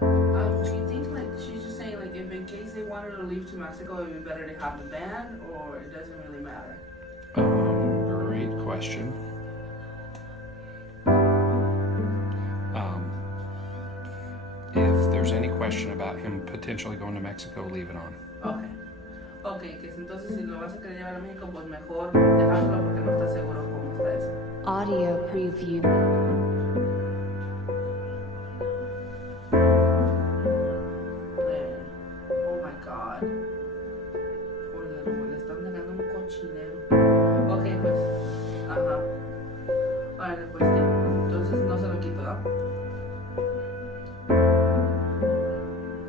Do you think like she's just saying like if in case they wanted to leave to Mexico, it would be better to have the ban, or it doesn't really matter? Great question. If there's any question about him potentially going to Mexico, leave it on. Okay. Ok, que entonces si lo vas a querer llevar a México, pues mejor dejárselo porque no está seguro cómo está eso. Audio preview. Oh my god. Por le están dejando un cochinero. Ok, pues. Ajá. Vale, pues ya. Entonces no se lo quito, ¿no?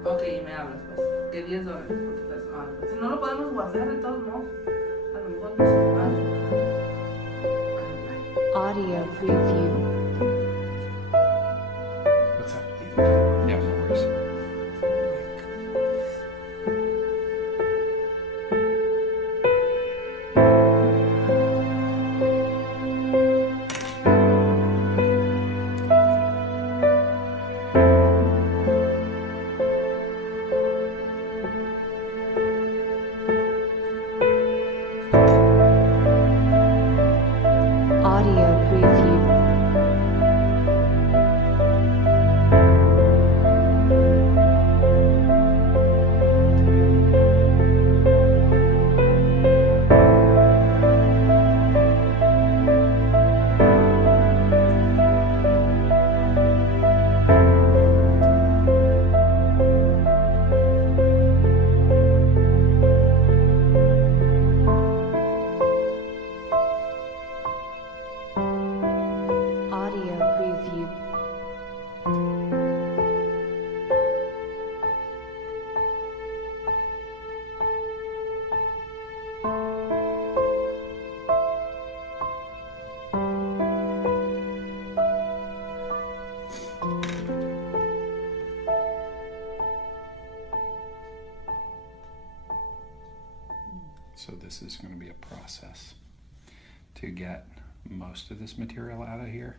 Ok, me hablas, pues. Que $10. Porque, pues, pues no lo podemos guardar de todos modos. A lo mejor no se Audio preview. What's that? Yeah, no worries. Audio preview. Audio preview. So this is going to be a process to get most of this material out of here.